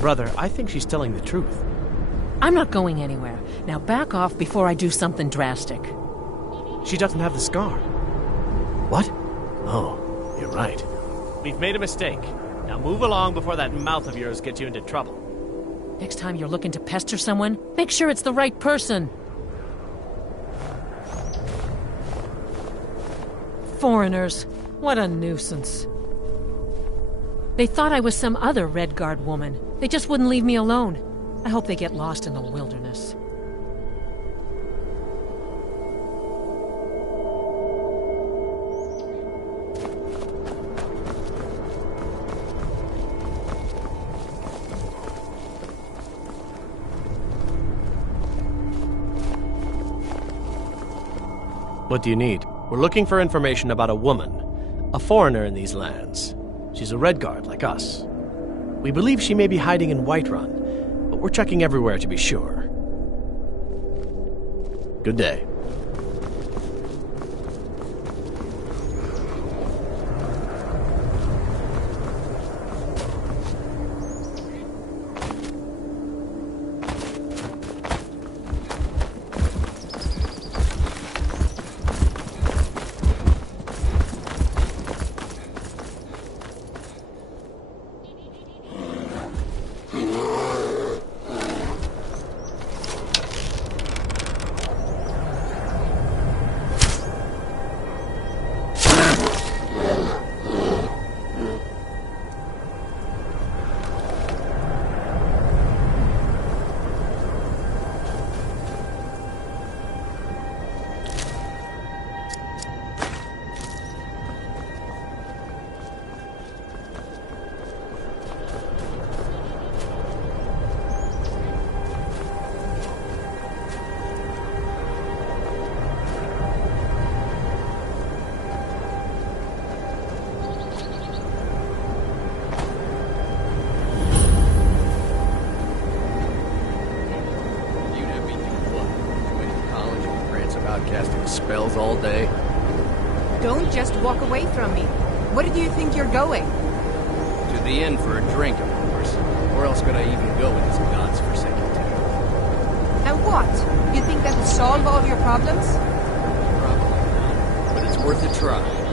Brother, I think she's telling the truth. I'm not going anywhere. Now back off before I do something drastic. She doesn't have the scar. What? Oh, you're right. We've made a mistake. Now move along before that mouth of yours gets you into trouble. Next time you're looking to pester someone, make sure it's the right person. Foreigners. What a nuisance. They thought I was some other Red Guard woman. They just wouldn't leave me alone. I hope they get lost in the wilderness. What do you need? We're looking for information about a woman, a foreigner in these lands. She's a Red Guard like us. We believe she may be hiding in Whiterun, but we're checking everywhere to be sure. Good day. Casting spells all day. Don't just walk away from me. Where do you think you're going? To the inn for a drink, of course. Where else could I even go in this god's-forsaken town? And what? You think that'll solve all your problems? Probably not, but it's worth a try.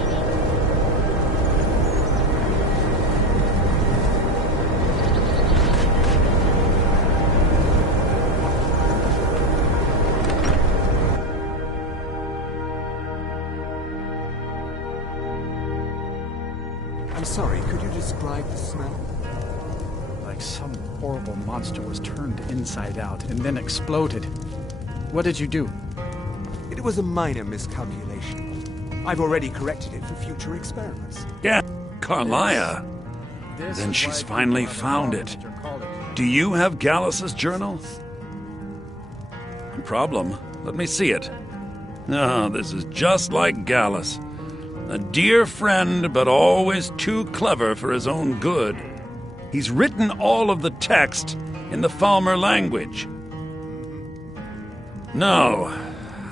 Sorry, could you describe the smell? Like some horrible monster was turned inside out and then exploded. What did you do? It was a minor miscalculation. I've already corrected it for future experiments. Yeah, Carlia. Then she's finally found it. Do you have Gallus's journal? No problem. Let me see it. Ah, this is just like Gallus. A dear friend, but always too clever for his own good. He's written all of the text in the Falmer language. No.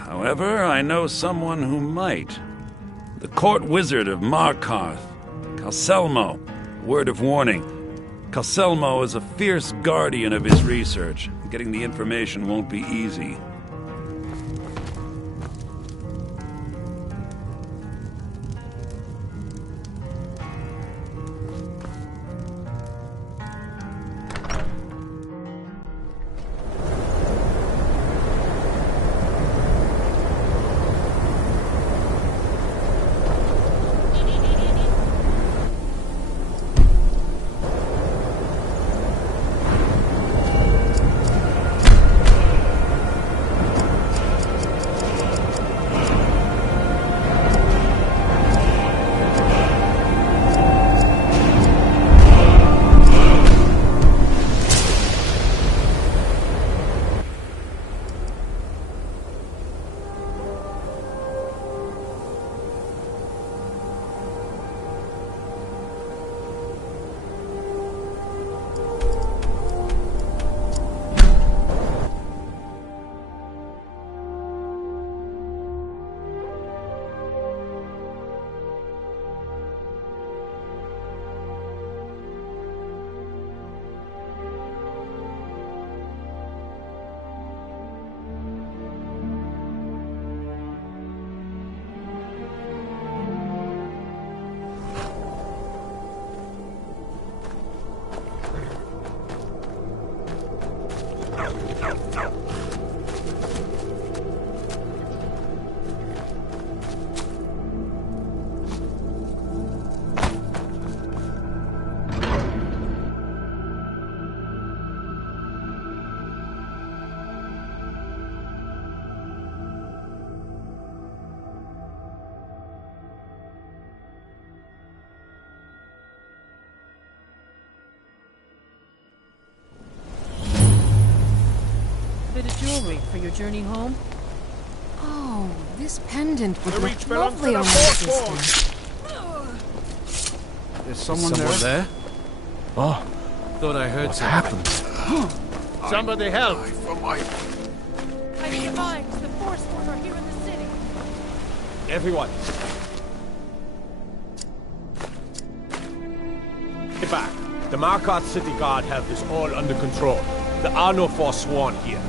However, I know someone who might. The court wizard of Markarth, Calselmo. Word of warning. Calselmo is a fierce guardian of his research. Getting the information won't be easy. your journey home? Oh, this pendant would The look reach belongs lovely to on the my fourth sister. There's someone, Someone there? Oh, Thought I heard what something. happened? Somebody help! I need mines. The Forsworn are here in the city. Everyone. Get back. The Markarth City Guard have this all under control. There are no Forsworn here.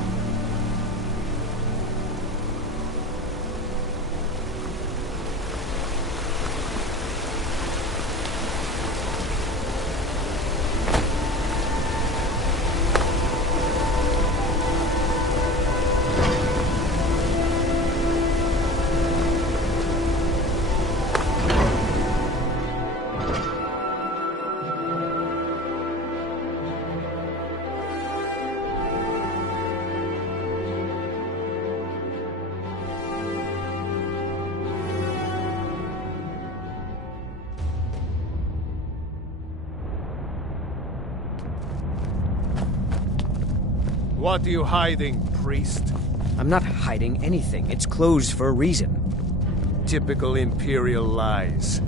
What are you hiding, priest? I'm not hiding anything. It's closed for a reason. Typical Imperial lies.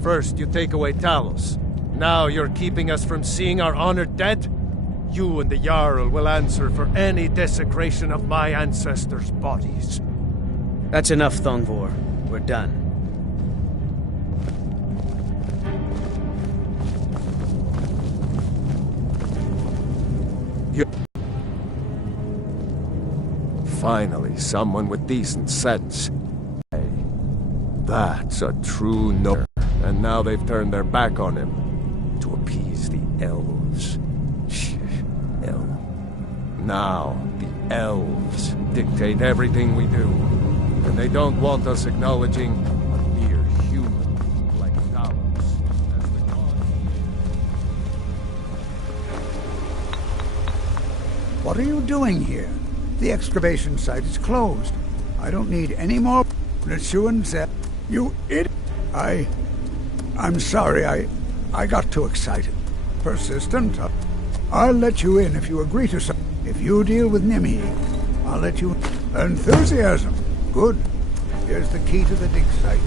First, you take away Talos. Now you're keeping us from seeing our honored dead? You and the Jarl will answer for any desecration of my ancestors' bodies. That's enough, Thongvor. We're done. Finally, someone with decent sense. Hey, that's a true no. And now they've turned their back on him to appease the elves. Now, the elves dictate everything we do. And they don't want us acknowledging a mere human like Talos as the god. What are you doing here? The excavation site is closed. I don't need any more Nitsuan said. You idiot. I'm sorry, I got too excited. Persistent. I'll let you in if you agree to something. If you deal with Nimhi, I'll let you... Enthusiasm. Good. Here's the key to the dig site.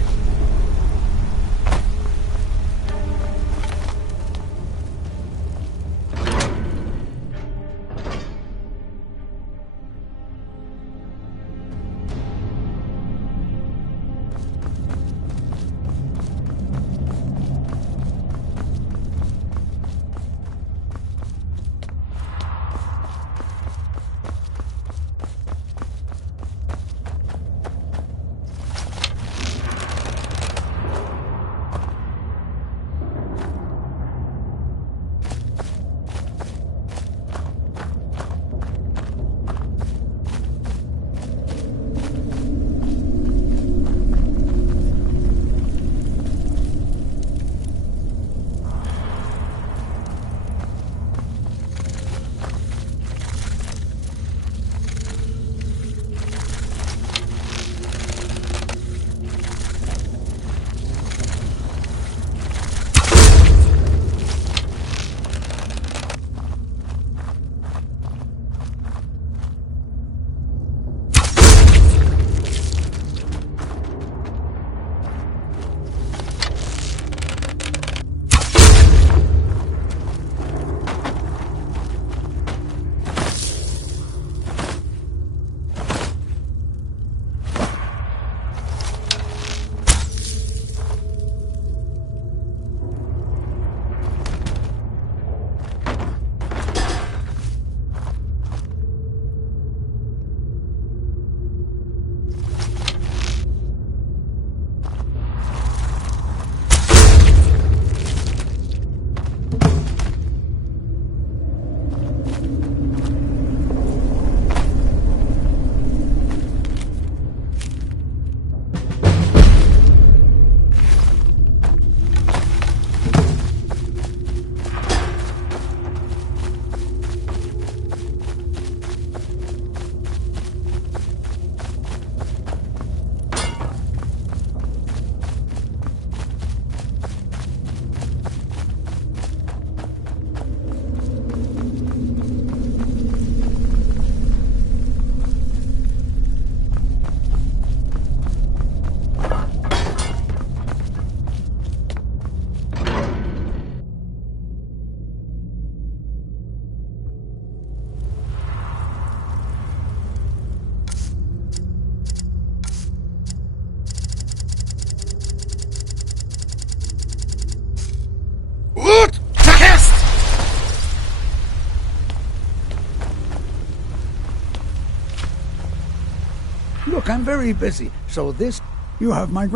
very busy, so this... You have my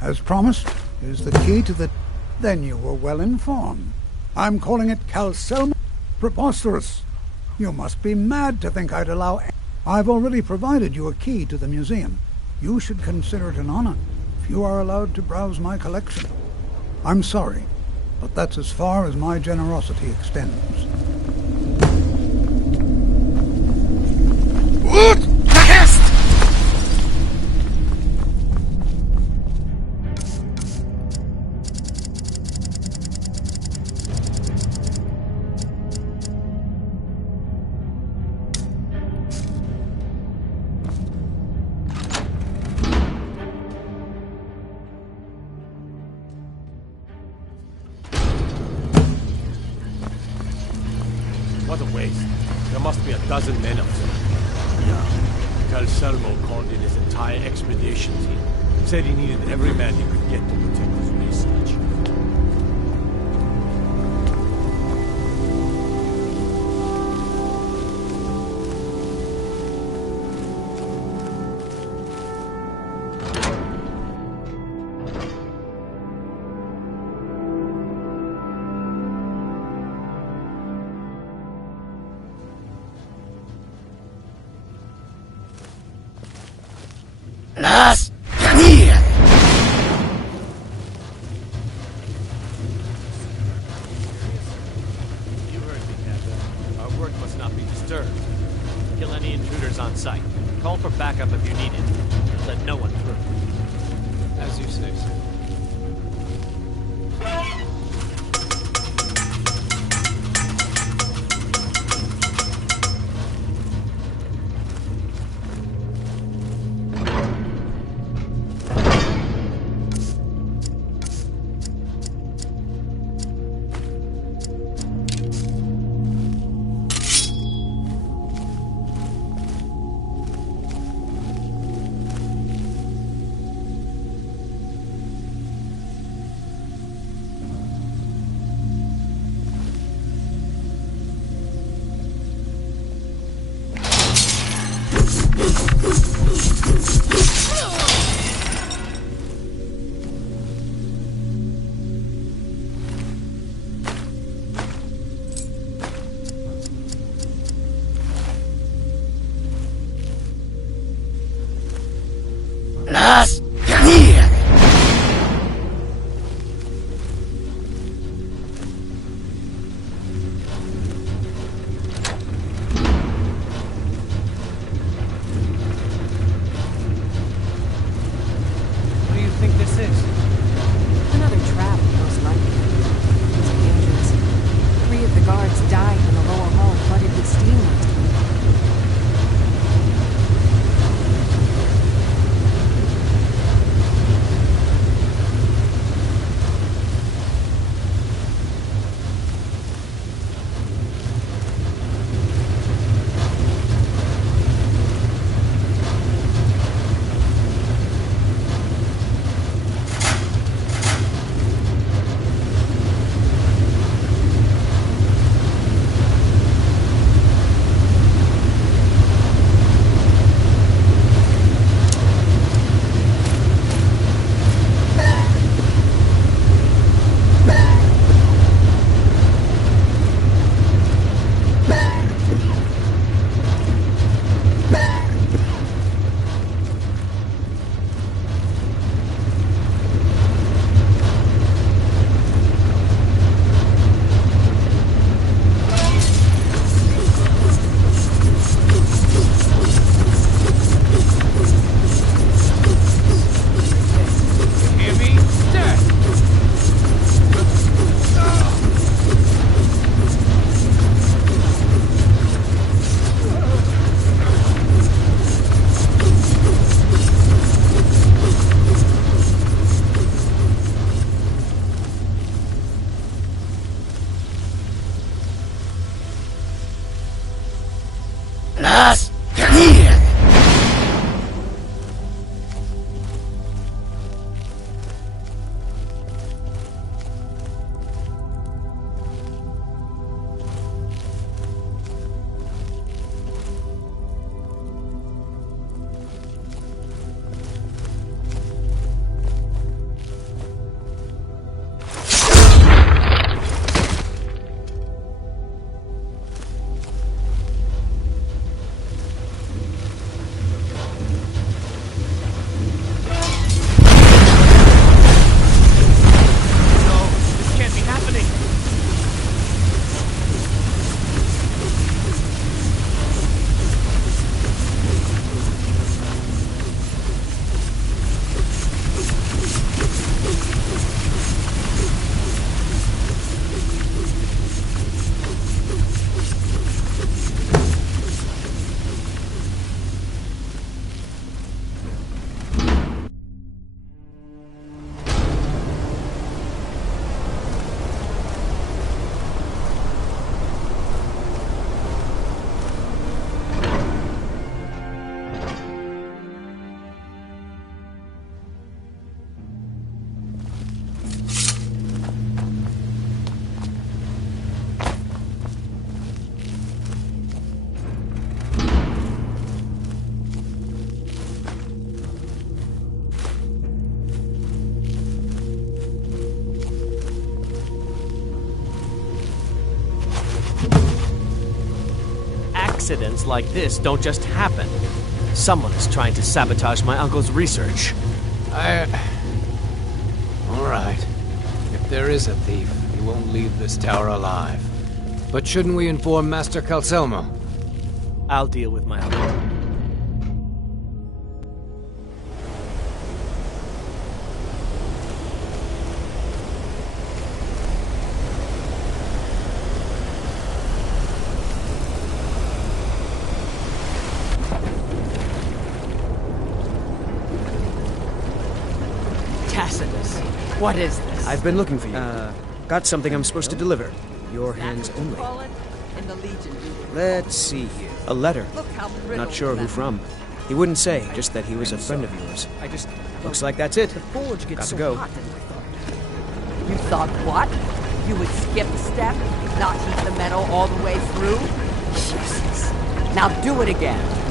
as promised, is the key to the... Then you were well informed. I'm calling it Calcelma. Preposterous. You must be mad to think I'd allow... I've already provided you a key to the museum. You should consider it an honor if you are allowed to browse my collection. I'm sorry, but that's as far as my generosity extends. What a waste. There must be a dozen men up there. Yeah. Calcelmo called in his entire expedition team. Said he needed every man he could get to protect his research. Las Canillas! You heard me, Captain. Our work must not be disturbed. Kill any intruders on sight. Call for backup if you need it. And let no one through. As you say, sir. Las Canillas! What do you think this is? Another trap, most likely. It's dangerous. 3 of the guards died when the lower hall flooded with steam last week. Accidents like this don't just happen. Someone is trying to sabotage my uncle's research. Alright. If there is a thief, he won't leave this tower alive. But shouldn't we inform Master Calcelmo? I'll deal with my uncle. Tacitus, what is this? I've been looking for you. Got something I'm supposed to deliver. Your hands only. In the Legion, Let's see here. A letter. look how brittle Not sure who from. He wouldn't say, just that he was a friend of yours. Looks like that's it. the forge gets Got to so go. hot in my thought. You thought what? You would skip a step, not heat the metal all the way through? Jesus. Now do it again.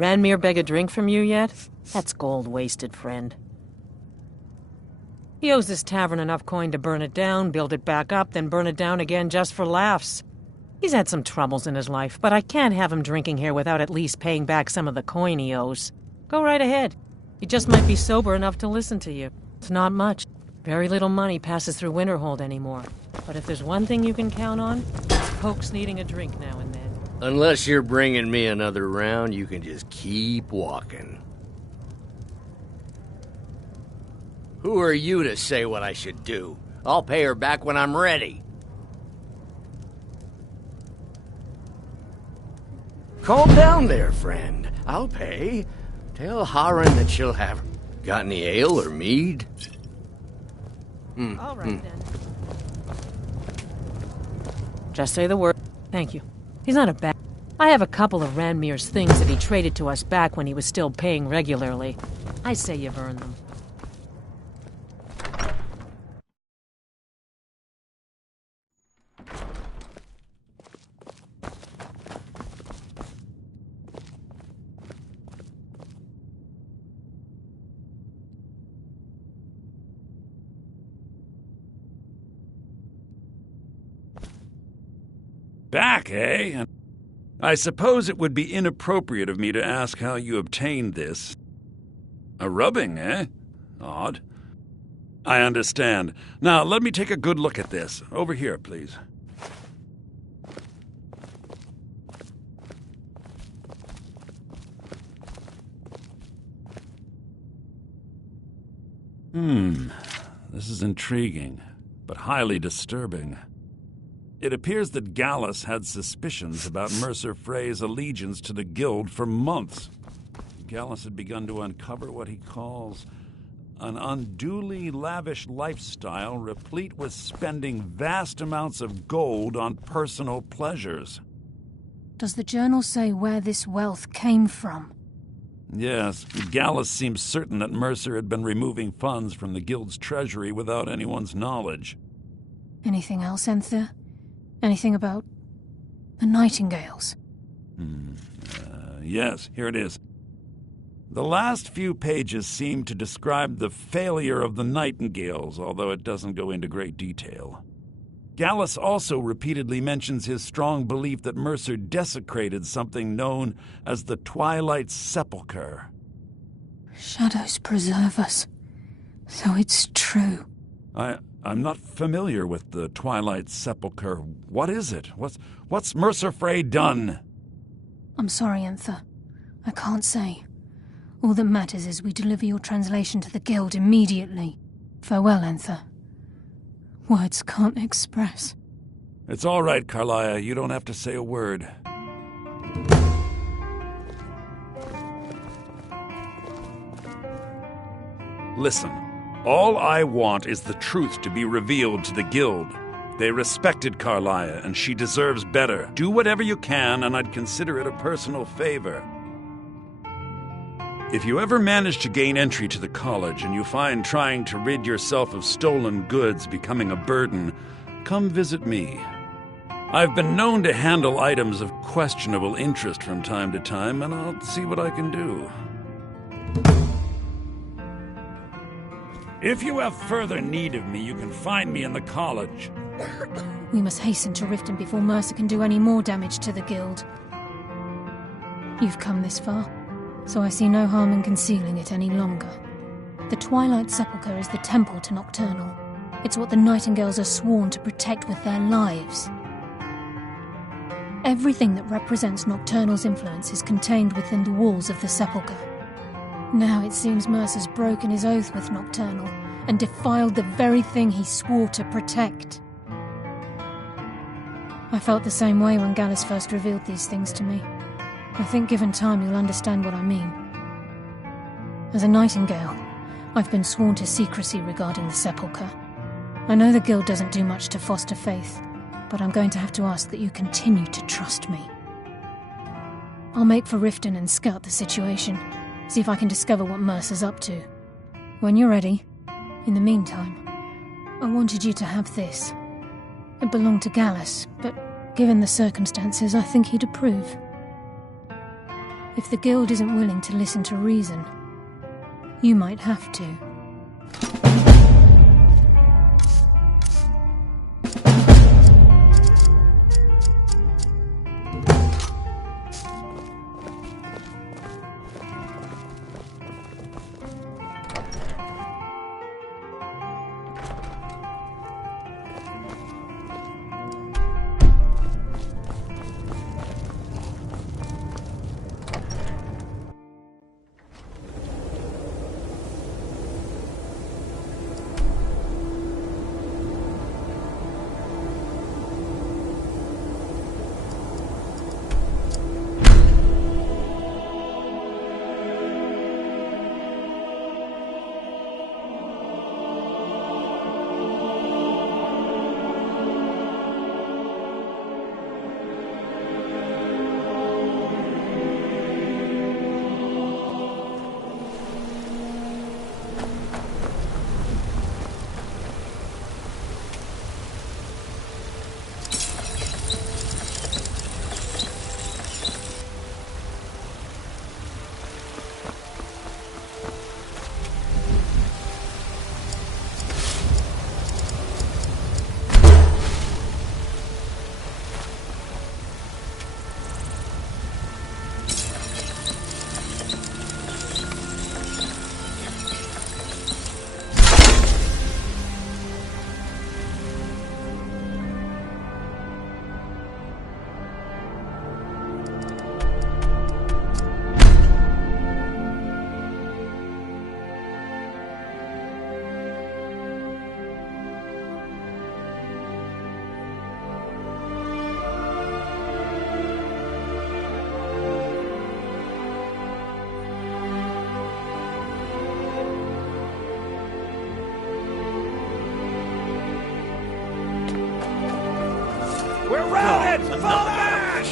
Ranmir beg a drink from you yet? That's gold wasted, friend. He owes this tavern enough coin to burn it down, build it back up, then burn it down again just for laughs. He's had some troubles in his life, but I can't have him drinking here without at least paying back some of the coin he owes. Go right ahead. He just might be sober enough to listen to you. It's not much. Very little money passes through Winterhold anymore. But if there's one thing you can count on, it's Pokes needing a drink now and then. Unless you're bringing me another round, you can just keep walking. Who are you to say what I should do? I'll pay her back when I'm ready. Calm down there, friend. I'll pay. Tell Harren that she'll have... Got any ale or mead? All right, then. Just say the word. Thank you. He's not a bad... I have a couple of Ranmir's things that he traded to us back when he was still paying regularly. I say you've earned them. Back, eh? I suppose it would be inappropriate of me to ask how you obtained this. A rubbing, eh? Odd. I understand. Now, let me take a good look at this. Over here, please. This is intriguing, but highly disturbing. It appears that Gallus had suspicions about Mercer Frey's allegiance to the Guild for months. Gallus had begun to uncover what he calls an unduly lavish lifestyle replete with spending vast amounts of gold on personal pleasures. Does the journal say where this wealth came from? Yes, Gallus seems certain that Mercer had been removing funds from the Guild's treasury without anyone's knowledge. Anything else, Enthir? Anything about the Nightingales? Yes, here it is. The last few pages seem to describe the failure of the Nightingales, although it doesn't go into great detail. Gallus also repeatedly mentions his strong belief that Mercer desecrated something known as the Twilight Sepulchre. Shadows preserve us. So it's true. I'm not familiar with the Twilight Sepulchre. What is it? What's Mercer Frey done? I'm sorry, Anther. I can't say. All that matters is we deliver your translation to the Guild immediately. Farewell, Anther. Words can't express. It's all right, Carlia. You don't have to say a word. Listen, all I want is the truth to be revealed to the Guild. They respected Carlia, and she deserves better. Do whatever you can, and I'd consider it a personal favor. If you ever manage to gain entry to the college and you find trying to rid yourself of stolen goods becoming a burden, come visit me. I've been known to handle items of questionable interest from time to time, and I'll see what I can do. If you have further need of me, you can find me in the college. We must hasten to Riften before Mercer can do any more damage to the Guild. You've come this far, so I see no harm in concealing it any longer. The Twilight Sepulchre is the temple to Nocturnal. It's what the Nightingales are sworn to protect with their lives. Everything that represents Nocturnal's influence is contained within the walls of the Sepulchre. Now it seems Mercer's broken his oath with Nocturnal and defiled the very thing he swore to protect. I felt the same way when Gallus first revealed these things to me. I think given time you'll understand what I mean. As a Nightingale, I've been sworn to secrecy regarding the Sepulchre. I know the Guild doesn't do much to foster faith, but I'm going to have to ask that you continue to trust me. I'll make for Riften and scout the situation, see if I can discover what Mercer's up to. When you're ready, in the meantime, I wanted you to have this. It belonged to Gallus, but given the circumstances, I think he'd approve. If the Guild isn't willing to listen to reason, you might have to. We're routed! Fall back!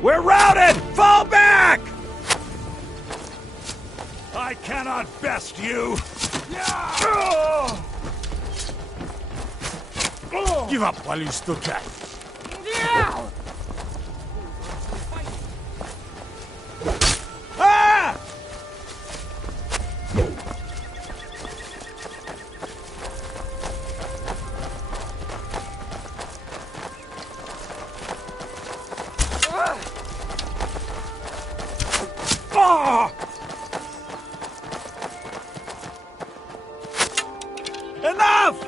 We're routed! Fall back! I cannot best you! Give up while you still can. Ah! Enough!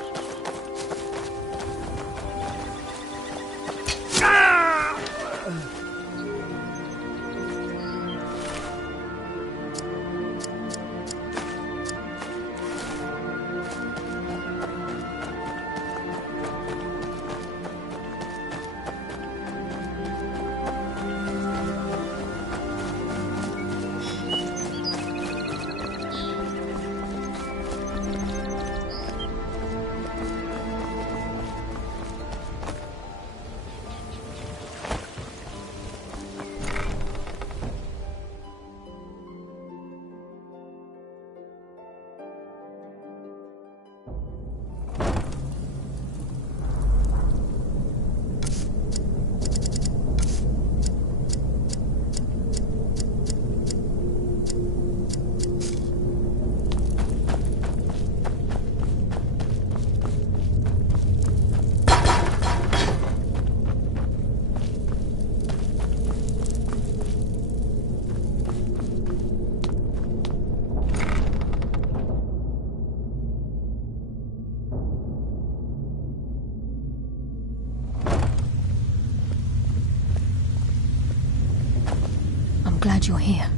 I'm glad you're here.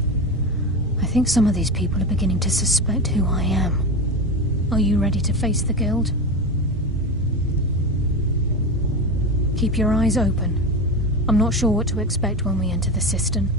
I think some of these people are beginning to suspect who I am. Are you ready to face the Guild? Keep your eyes open. I'm not sure what to expect when we enter the cistern.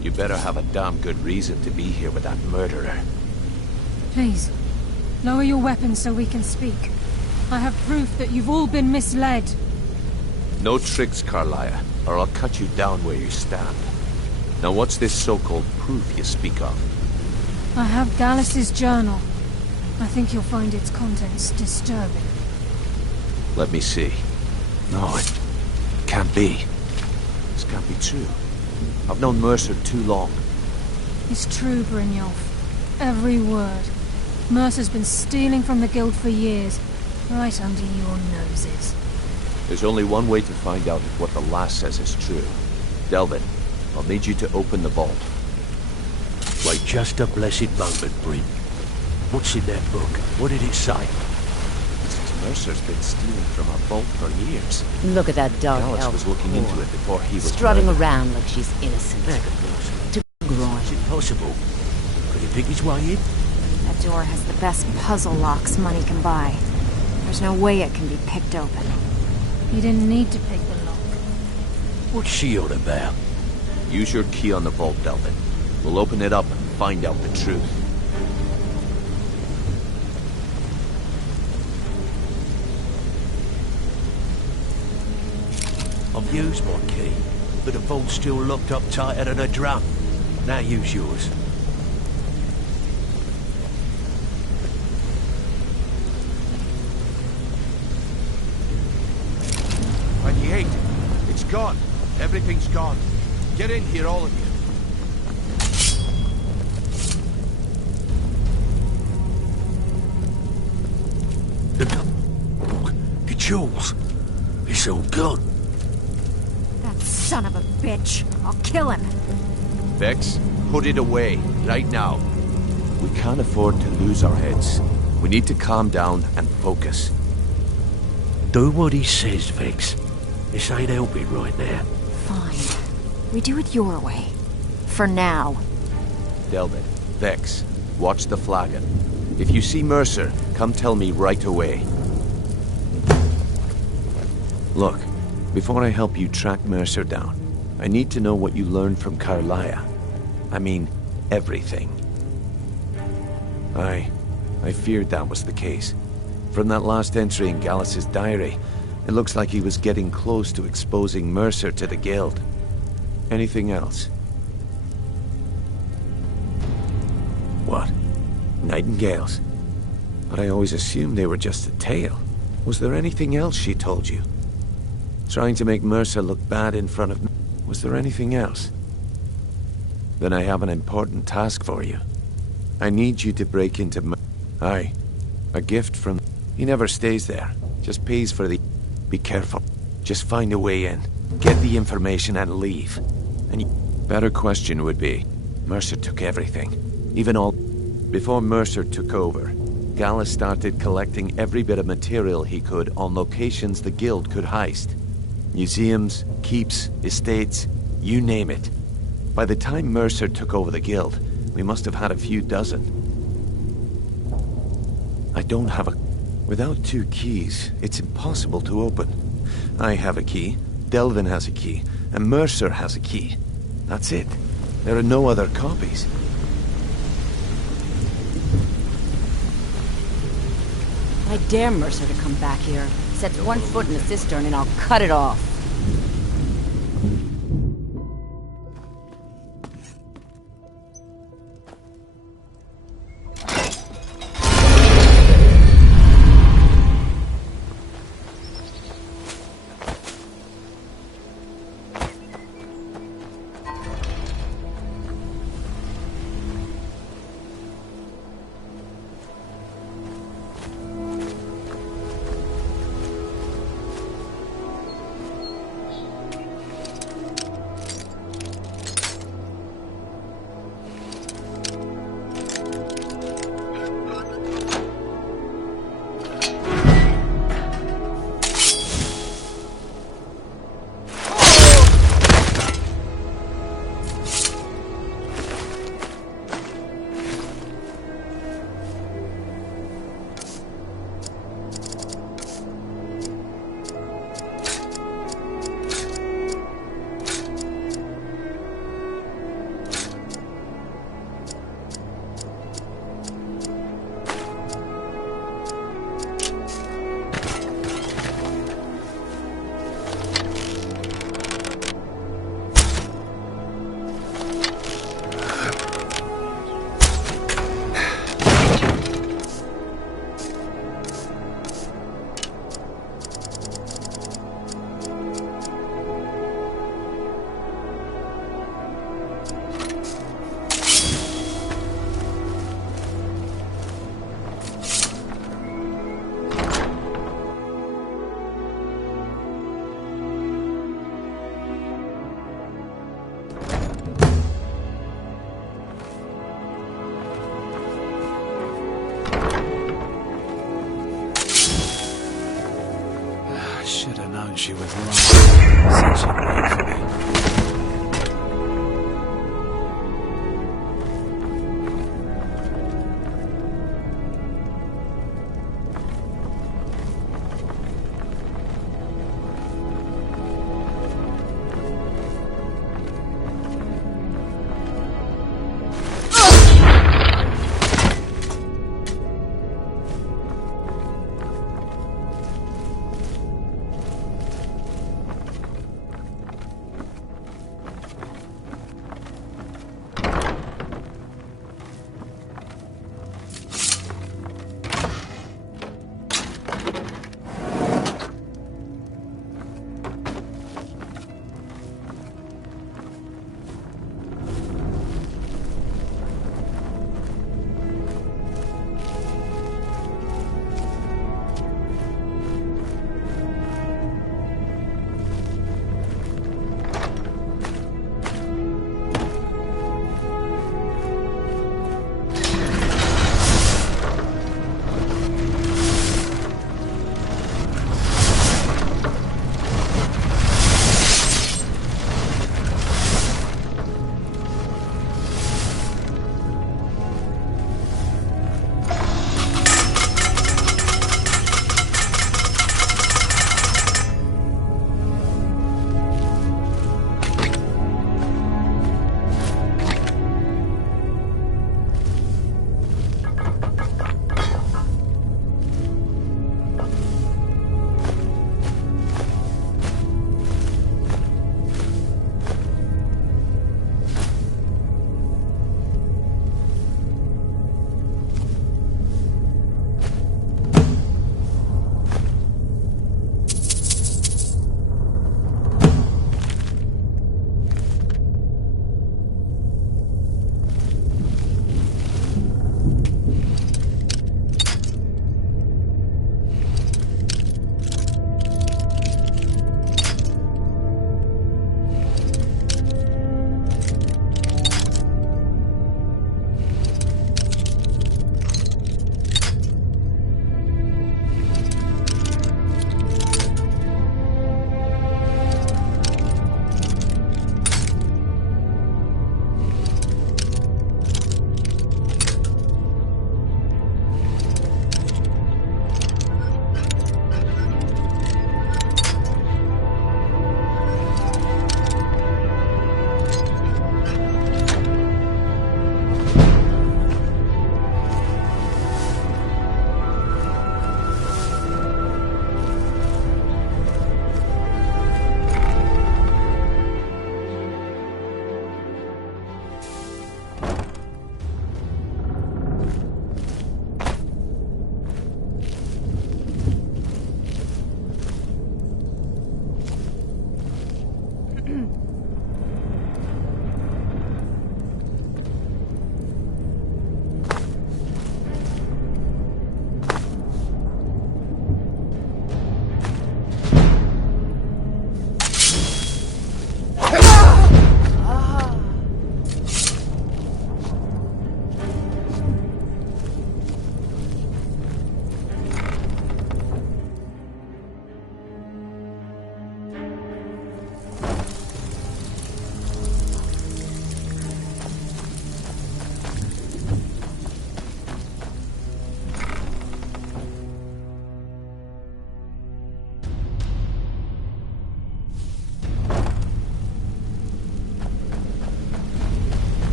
You better have a damn good reason to be here with that murderer. Please, lower your weapons so we can speak. I have proof that you've all been misled. No tricks, Carlia, or I'll cut you down where you stand. Now what's this so-called proof you speak of? I have Gallus's journal. I think you'll find its contents disturbing. Let me see. No, it can't be. This can't be true. I've known Mercer too long. It's true, Brynjolf. Every word. Mercer's been stealing from the Guild for years, right under your noses. There's only one way to find out if what the lass says is true. Delvin, I'll need you to open the vault. Wait just a blessed moment, Bryn. What's in that book? What did it say? Mercer's been stealing from our vault for years. Look at that dark Gallus elf was looking into it before he was strutting murdered. around like she's innocent. To groin. Is it possible? Could he pick his way in? That door has the best puzzle locks money can buy. There's no way it can be picked open. You didn't need to pick the lock. What's she on about? Use your key on the vault, Delvin. We'll open it up and find out the truth. I've used my key, but the vault's still locked up tighter than a drum. Now use yours. 28. It's gone. Everything's gone. Get in here, all of you. The jewels. It's all gone. That son of a bitch. I'll kill him. Vex, put it away, right now. We can't afford to lose our heads. We need to calm down and focus. Do what he says, Vex. This ain't helping right now. Fine. We do it your way. For now. Delvin, Vex, watch the flagon. If you see Mercer, come tell me right away. Look, before I help you track Mercer down, I need to know what you learned from Carlia. I mean, everything. I feared that was the case. From that last entry in Gallus's diary, it looks like he was getting close to exposing Mercer to the Guild. Anything else? What? Nightingales? But I always assumed they were just a tale. Was there anything else she told you? Trying to make Mercer look bad in front of me. Was there anything else? Then I have an important task for you. I need you to break into Aye. A gift from... He never stays there. Just pays for the... Be careful. Just find a way in. Get the information and leave. And better question would be... Mercer took everything. Even all... Before Mercer took over, Gallus started collecting every bit of material he could on locations the Guild could heist. Museums, keeps, estates, you name it. By the time Mercer took over the Guild, we must have had a few dozen. I don't have a... Without 2 keys, it's impossible to open. I have a key, Delvin has a key, and Mercer has a key. That's it. There are no other copies. I dare Mercer to come back here. Sets one foot in the cistern and I'll cut it off. She was wrong. Such a grief for me.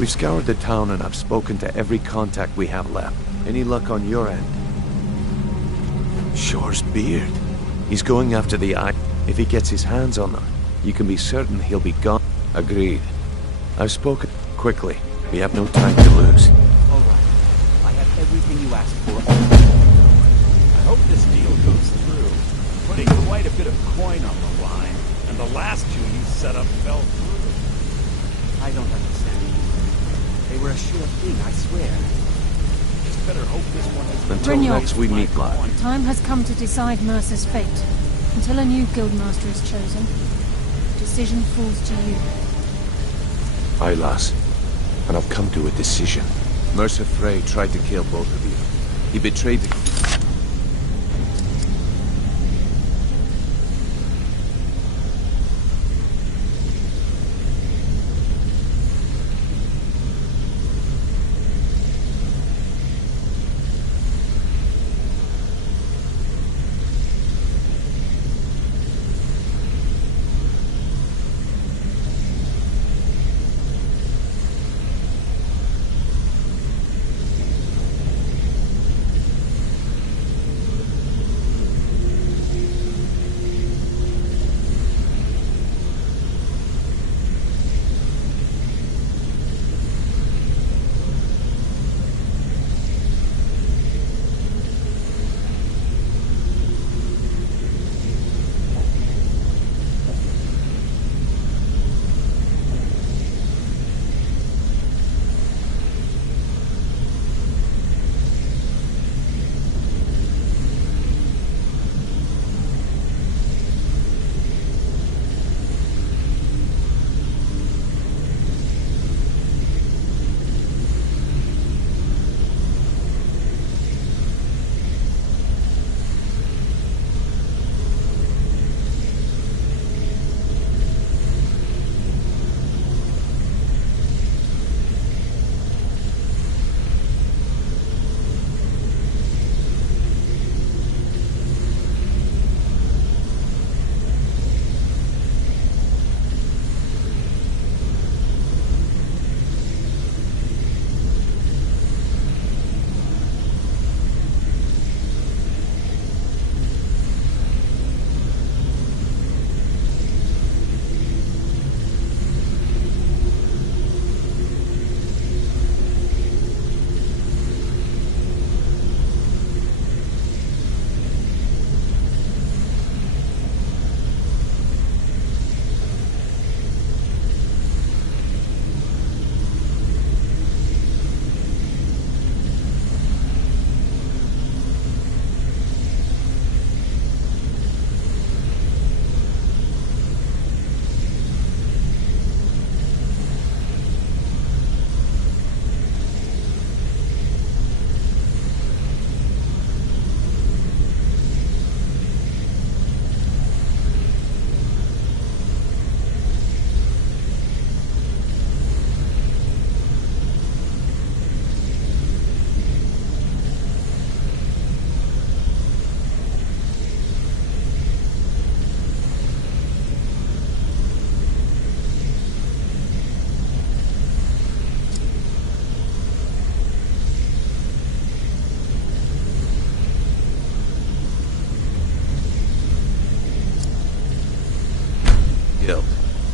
We've scoured the town and I've spoken to every contact we have left. Any luck on your end? Shore's beard. He's going after the eye. If he gets his hands on them, you can be certain he'll be gone. Agreed. I've spoken quickly. We have no time to lose. All right. I have everything you asked for. I hope this deal goes through. Putting quite a bit of coin on the line, and the last two you set up fell through. I don't understand. They were a sure thing, I swear. Just better hope this one is... Until Brynjolf, next we meet, lad. Time has come to decide Mercer's fate. Until a new guildmaster is chosen, the decision falls to you. Aye, lass. And I've come to a decision. Mercer Frey tried to kill both of you. He betrayed the...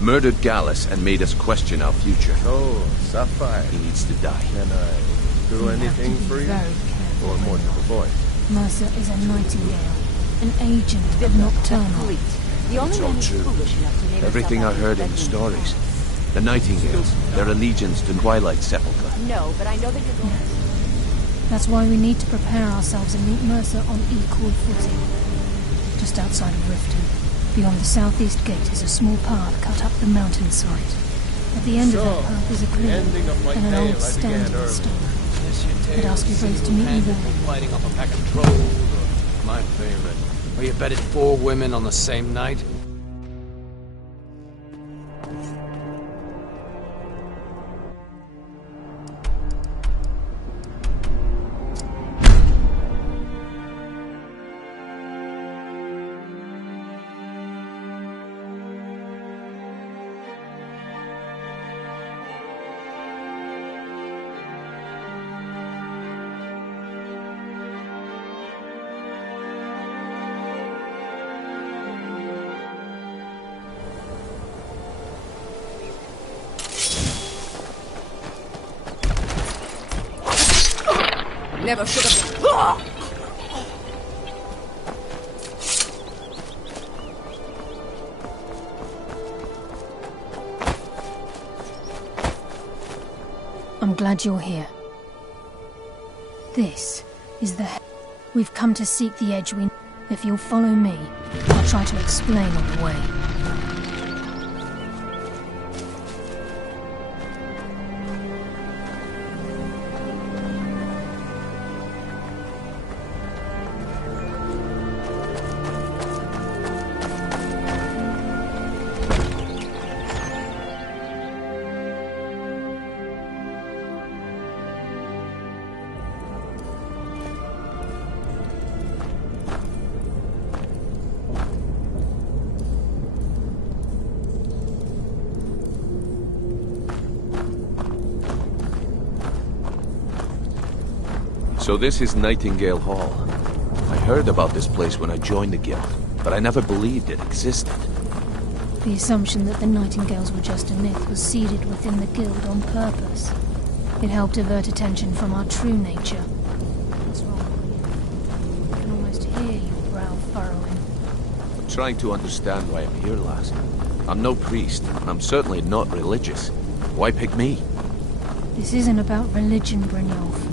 Murdered Gallus and made us question our future. Oh, Sapphire. He needs to die. Can I do anything for you? Or more to the point? Mercer is a nightingale, an agent of Nocturnal. It's all true. Everything I heard in the stories. The Nightingales, their allegiance to Twilight Sepulchre. No, but I know that you're going That's why we need to prepare ourselves and meet Mercer on equal footing. Just outside of Riften, beyond the southeast gate, is a small path cut up the mountainside. At the end of that path is a clearing and an old standing stone. I'd ask you both to meet me there. Fighting off a pack of trolls, or my favorite, where you bedded 4 women on the same night. Never should have. I'm glad you're here. This is the... We've come to seek the edge we... If you'll follow me, I'll try to explain on the way. So this is Nightingale Hall. I heard about this place when I joined the guild, but I never believed it existed. The assumption that the Nightingales were just a myth was seeded within the guild on purpose. It helped divert attention from our true nature. What's wrong? I can almost hear your brow furrowing. I'm trying to understand why I'm here, lass. I'm no priest, and I'm certainly not religious. Why pick me? This isn't about religion, Brynjolf.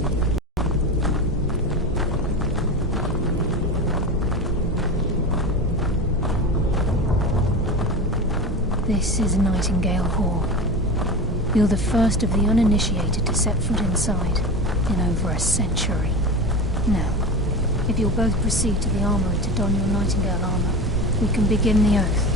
This is Nightingale Hall. You're the first of the uninitiated to set foot inside in over a century. Now, if you'll both proceed to the armory to don your Nightingale armor, we can begin the oath.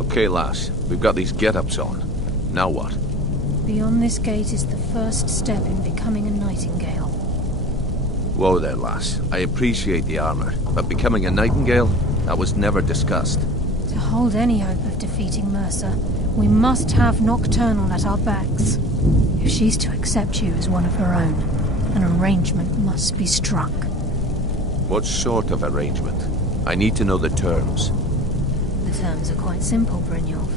Okay, lass. We've got these get-ups on. Now what? Beyond this gate is the first step in becoming a Nightingale. Whoa there, lass. I appreciate the armor, but becoming a Nightingale? That was never discussed. To hold any hope of defeating Mercer, we must have Nocturnal at our backs. If she's to accept you as one of her own, an arrangement must be struck. What sort of arrangement? I need to know the terms. The terms are quite simple, Brynjolf.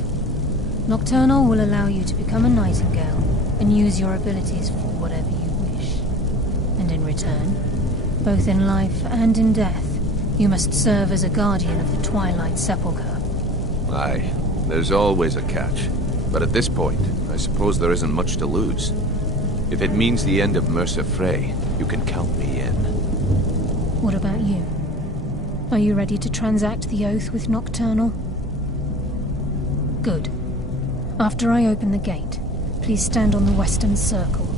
Nocturnal will allow you to become a Nightingale and use your abilities for whatever you wish. And in return, both in life and in death, you must serve as a guardian of the Twilight Sepulchre. Aye, there's always a catch. But at this point, I suppose there isn't much to lose. If it means the end of Mercer Frey, you can count me in. What about you? Are you ready to transact the oath with Nocturnal? Good. After I open the gate, please stand on the western circle.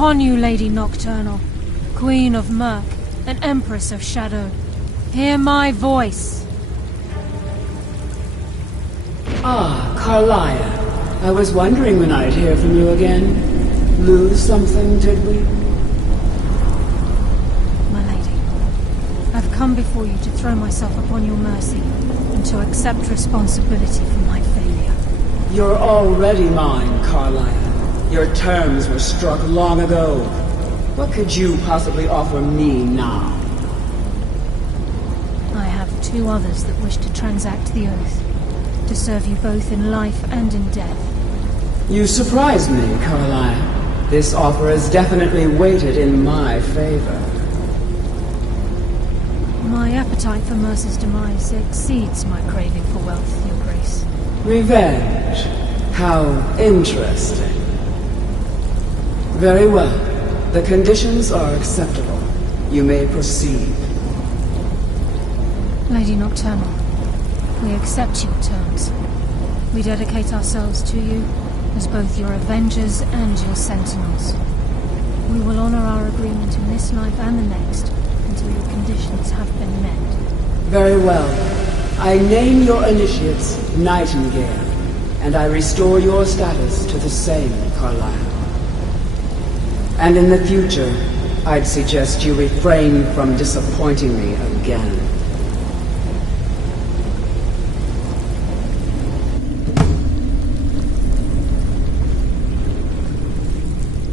upon you, Lady Nocturnal, Queen of Murk and Empress of Shadow. Hear my voice. Ah, Carlia. I was wondering when I'd hear from you again. Lose something, did we? My lady, I've come before you to throw myself upon your mercy and to accept responsibility for my failure. You're already mine, Carlia. Your terms were struck long ago. What could you possibly offer me now? I have two others that wish to transact the oath, to serve you both in life and in death. You surprise me, Carlia. This offer is definitely weighted in my favor. My appetite for Mercer's demise exceeds my craving for wealth, Your Grace. Revenge. How interesting. Very well. The conditions are acceptable. You may proceed. Lady Nocturnal, we accept your terms. We dedicate ourselves to you as both your avengers and your sentinels. We will honor our agreement in this life and the next until your conditions have been met. Very well. I name your initiates Nightingale, and I restore your status to the same, Carlisle. And in the future, I'd suggest you refrain from disappointing me again.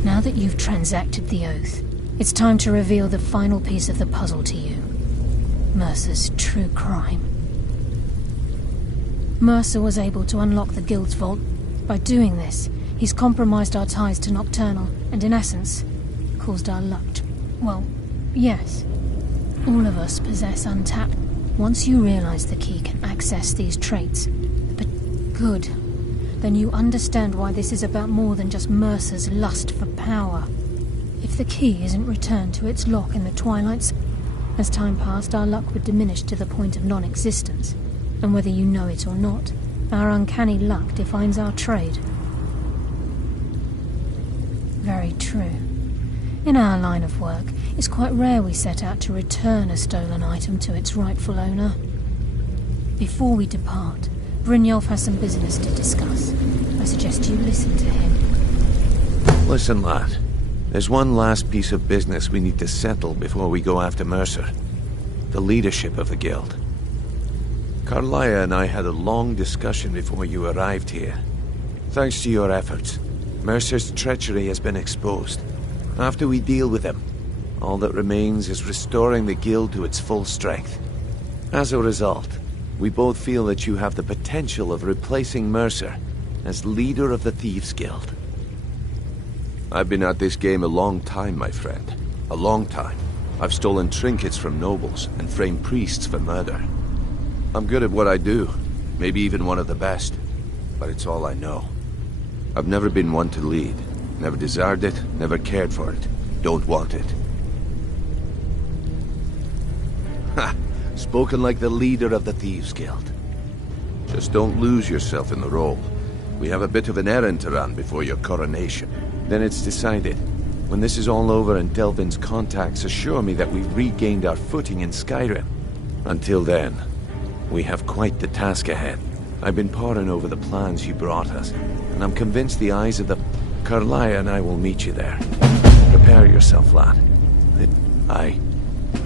Now that you've transacted the oath, it's time to reveal the final piece of the puzzle to you. Mercer's true crime. Mercer was able to unlock the Guild's vault. By doing this, he's compromised our ties to Nocturnal, and in essence, caused our luck to... Well, yes. All of us possess untapped... Once you realize the key can access these traits, but good, then you understand why this is about more than just Mercer's lust for power. If the key isn't returned to its lock in the Twilights, as time passed, our luck would diminish to the point of non-existence. And whether you know it or not, our uncanny luck defines our trade. Very true. In our line of work, it's quite rare we set out to return a stolen item to its rightful owner. Before we depart, Brynjolf has some business to discuss. I suggest you listen to him. Listen, lad. There's one last piece of business we need to settle before we go after Mercer. The leadership of the Guild. Carlia and I had a long discussion before you arrived here. Thanks to your efforts, Mercer's treachery has been exposed. After we deal with him, all that remains is restoring the Guild to its full strength. As a result, we both feel that you have the potential of replacing Mercer as leader of the Thieves' Guild. I've been at this game a long time, my friend. A long time. I've stolen trinkets from nobles and framed priests for murder. I'm good at what I do, maybe even one of the best, but it's all I know. I've never been one to lead, never desired it, never cared for it, don't want it. Ha! Spoken like the leader of the Thieves' Guild. Just don't lose yourself in the role. We have a bit of an errand to run before your coronation. Then it's decided. When this is all over and Delvin's contacts assure me that we've regained our footing in Skyrim. Until then, we have quite the task ahead. I've been poring over the plans you brought us, and I'm convinced the eyes of the... Carlia and I will meet you there. Prepare yourself, lad.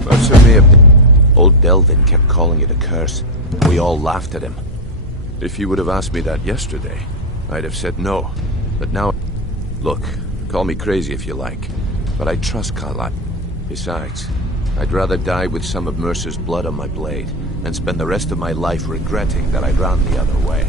Mercer may have... Old Delvin kept calling it a curse. We all laughed at him. If you would have asked me that yesterday, I'd have said no. But now... Look, call me crazy if you like, but I trust Carlia. Besides, I'd rather die with some of Mercer's blood on my blade and spend the rest of my life regretting that I ran the other way.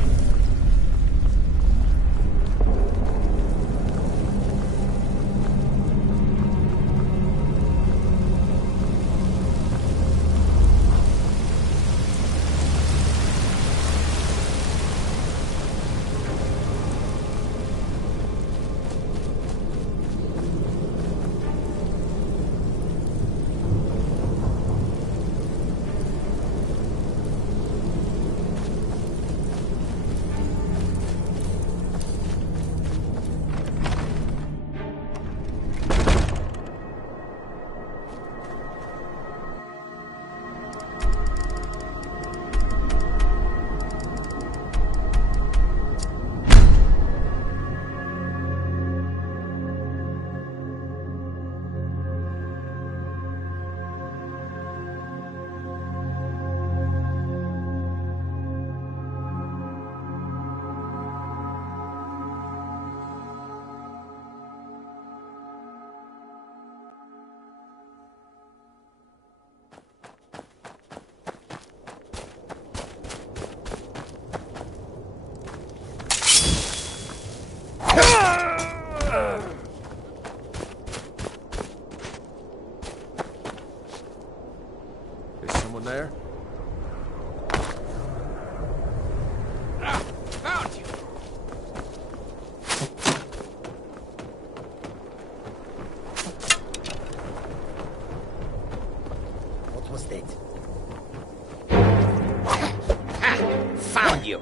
you.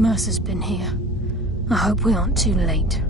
Mercer's been here. I hope we aren't too late.